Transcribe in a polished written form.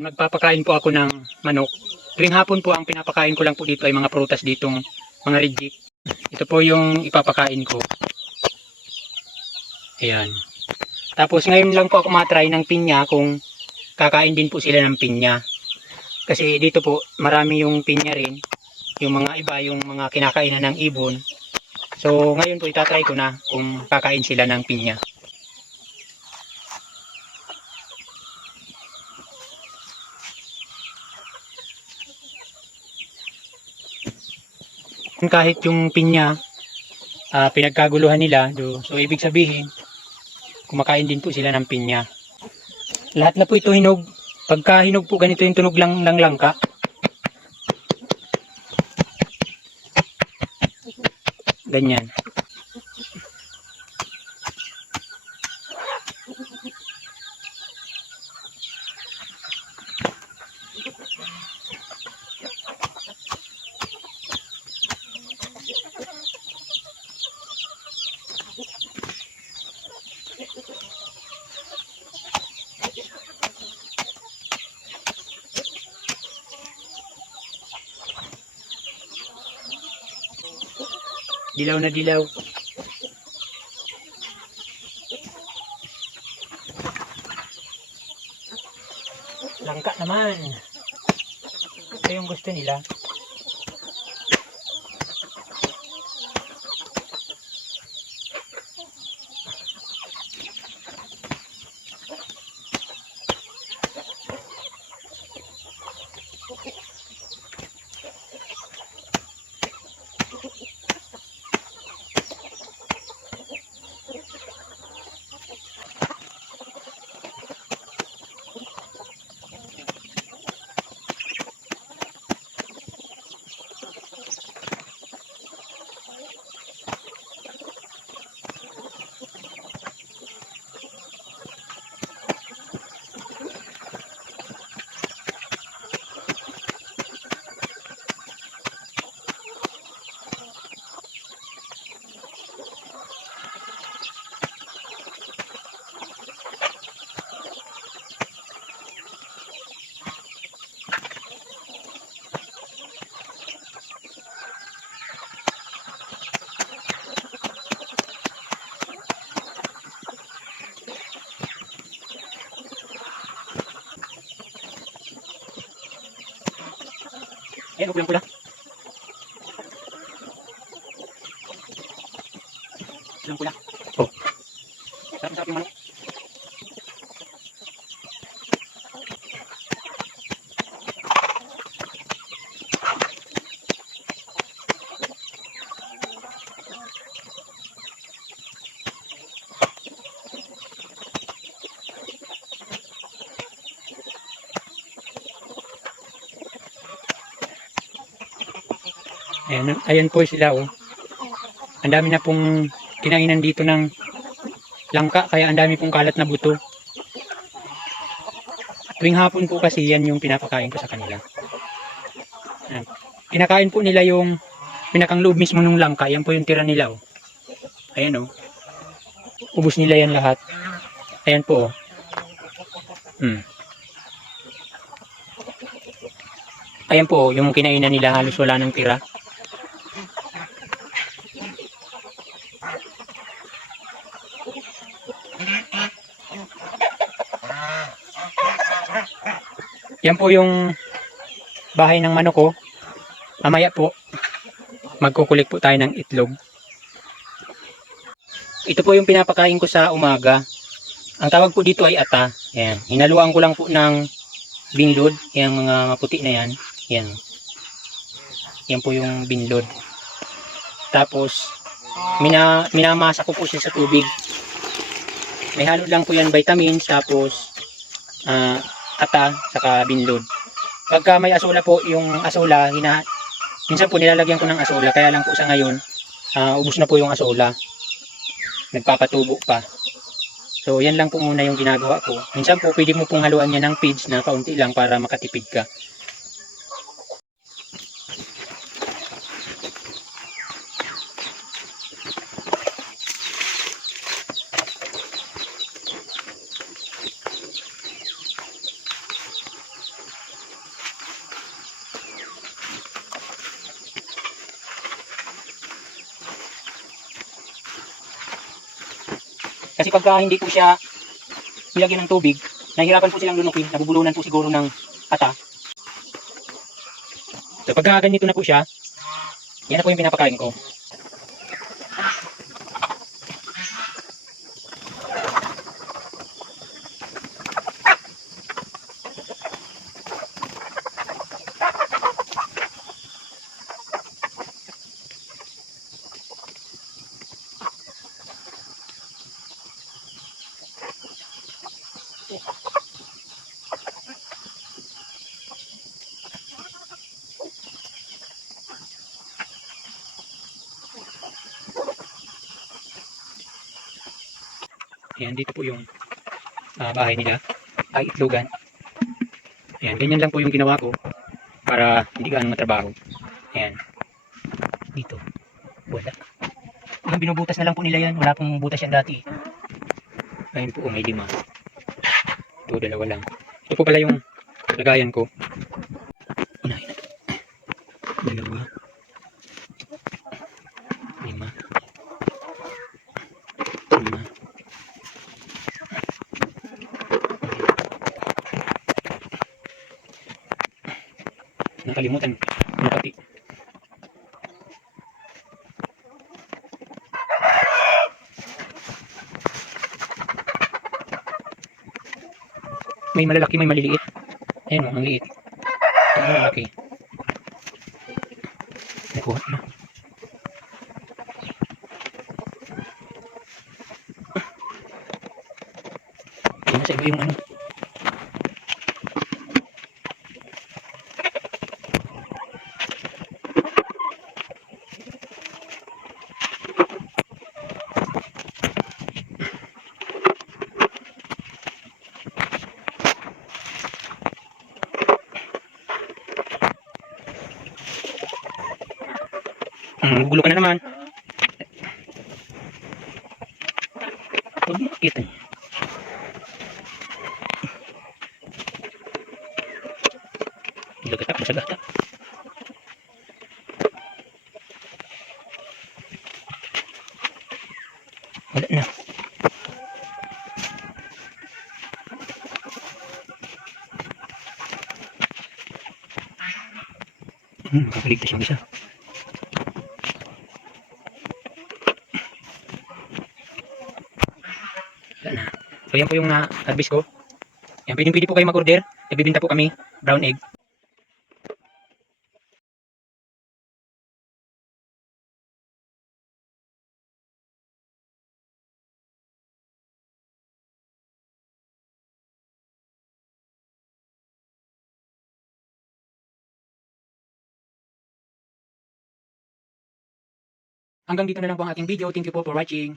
Magpapakain po ako ng manok. Tuwing hapon po ang pinapakain ko lang po dito ay mga prutas ditong mga reject. Ito po yung ipapakain ko. Ayan. Tapos ngayon lang po ako matry ng pinya kung kakain din po sila ng pinya. Kasi dito po marami yung pinya rin. Yung mga iba, yung mga kinakainan ng ibon. So ngayon po itatry ko na kung kakain sila ng pinya. Kahit yung pinya pinagkaguluhan nila, so ibig sabihin kumakain din po sila ng pinya. Lahat na po ito hinog. Pagka hinog po ganito yung tunog lang ng langka. Ganyan. Dilaw na dilaw. Langka naman. Ito yung gusto nila. Ayan, pulang-pula. Pulang-pula. Oh. Sarap-sarap yung manok. Ayan po sila oh. Ang dami na pong kinainan dito ng langka kaya ang dami pong kalat na buto. Tuwing hapon po kasi yan yung pinapakain ko sa kanila. Ayan. Kinakain po nila yung pinakang loob mismo ng langka. Yan po yung tira nila oh. Ayan oh. Ubus nila yan lahat. Ayan po oh. Ayan po oh, yung kinainan nila halos wala nang tira. Yan po yung bahay ng manok ko. Mamaya po, magkukulik po tayo ng itlog. Ito po yung pinapakain ko sa umaga. Ang tawag po dito ay ata. Ayan. Hinaluan ko lang po ng binlod. Yung mga maputi na yan. Yan. Yan po yung binlod. Tapos, minamasa ko po siya sa tubig. May halo lang po yan vitamins. Tapos, ata saka binlod. Pagka may asola po, yung asola minsan po nilalagyan ko ng asola, kaya lang po sa ngayon ubos na po yung asola, nagpapatubo pa. So yan lang po muna yung ginagawa ko. Minsan po pwede mo pong haluan niya ng feeds na kaunti lang para makatipid ka. Kasi pagka hindi po siya nilagyan ng tubig, nahihirapan po silang lunukin, nabubulunan po siguro ng ata. So pagka ganito na po siya, yan na po yung pinapakain ko. Ayan, dito po yung bahay nila, ay itlogan. Ayan, ganyan lang po yung ginawa ko para hindi gaano matrabaho. Ayan, dito, wala. Yung binubutas na lang po nila yan, wala pong butas yan dati. Ayun po, may 5. Ito, 2 lang. Ito po pala yung lagayan ko. Unahin na. 2, 5, 5. Nakalimutan pati. May malalaki, may maliliit. Ayan o, ang liit. Ang malaki. Nakuha na. Ayan, sa iba yung ano. Gugulo ka na naman. Huwag mo makita. Ilagatak mo sa gata. Wala na. Kakaligtas yung isa. Wala na. So yan po yung na-advise ko. Yan, pwede po kayo mag-order. Nagbibinta po kami, brown egg. Hanggang dito na lang po ang ating video. Thank you po for watching.